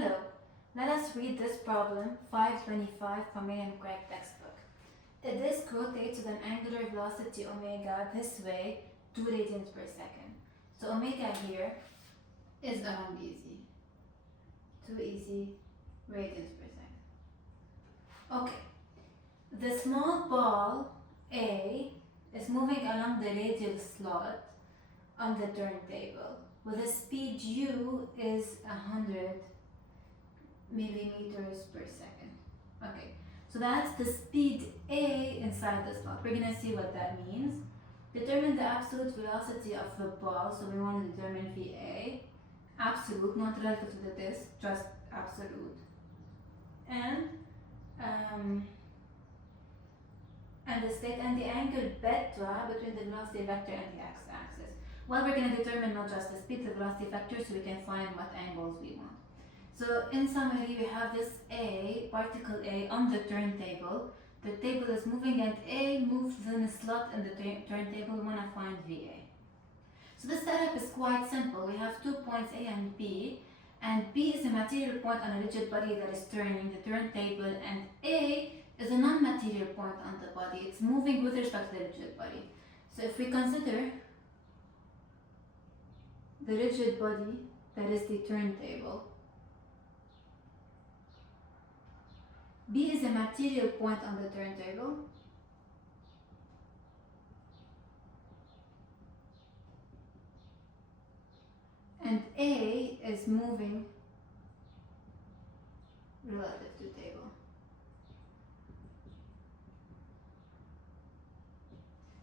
Hello, let us read this problem 525 from MKB textbook. A disk rotates with an angular velocity omega this way 2 radians per second. So omega here is around easy. 2 easy radians per second. Okay, the small ball A is moving along the radial slot on the turntable with a speed u is 100 millimeters per second. Okay, so that's the speed A inside the slot. We're gonna see what that means. Determine the absolute velocity of the ball. So we want to determine VA. Absolute, not relative to the disk, just absolute. And the state and the angle beta between the velocity vector and the x-axis. Well, we're going to determine not just the speed, the velocity vector, so we can find what angles we want. So in summary, we have this A, particle A, on the turntable. The table is moving and A moves in a slot in the turntable. We want to find VA. So the setup is quite simple. We have 2 points A and B is a material point on a rigid body that is turning the turntable, and A is a non-material point on the body. It's moving with respect to the rigid body. So if we consider the rigid body, that is the turntable, B is a material point on the turntable, and A is moving relative to table.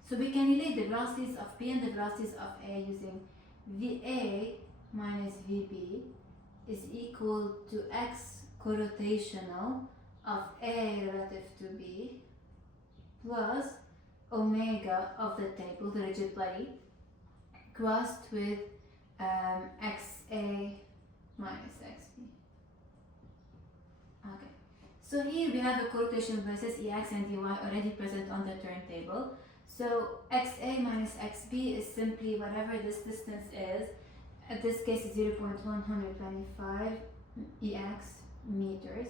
So we can relate the velocities of B and the velocities of A using VA minus VB is equal to x corotational of A relative to B plus omega of the table, the rigid body, crossed with XA minus XB. Okay, so here we have a corrotation versus EX and DY already present on the turntable. So XA minus XB is simply whatever this distance is. At this case, 0.125 EX meters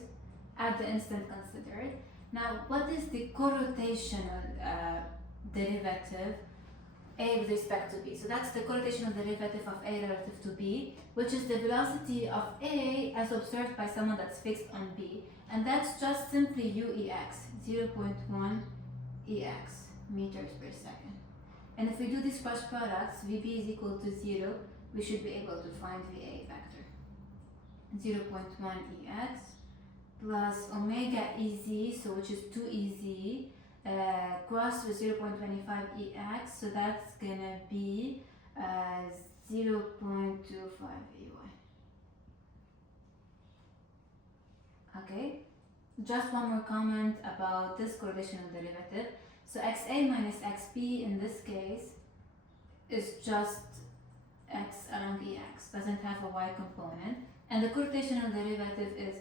at the instant considered. Now, what is the corrotational derivative A with respect to B? So that's the corrotational derivative of A relative to B, which is the velocity of A as observed by someone that's fixed on B. And that's just simply UEX, 0.1 EX meters per second. And if we do these cross products, VB is equal to 0, we should be able to find VA vector. 0.1 EX plus omega EZ, so which is 2 EZ, cross with 0.25 EX, so that's gonna be 0.25 EY. Okay, just one more comment about this correlational derivative. So XA minus XB in this case is just X along EX, doesn't have a Y component. And the corrotational derivative is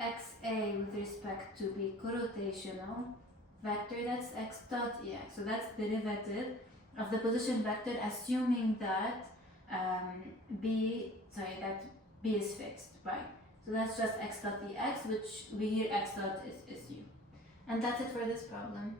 XA with respect to B corrotational vector, that's X dot EX. So that's the derivative of the position vector, assuming that B is fixed, right? So that's just X dot EX, which we hear X dot is U. And that's it for this problem.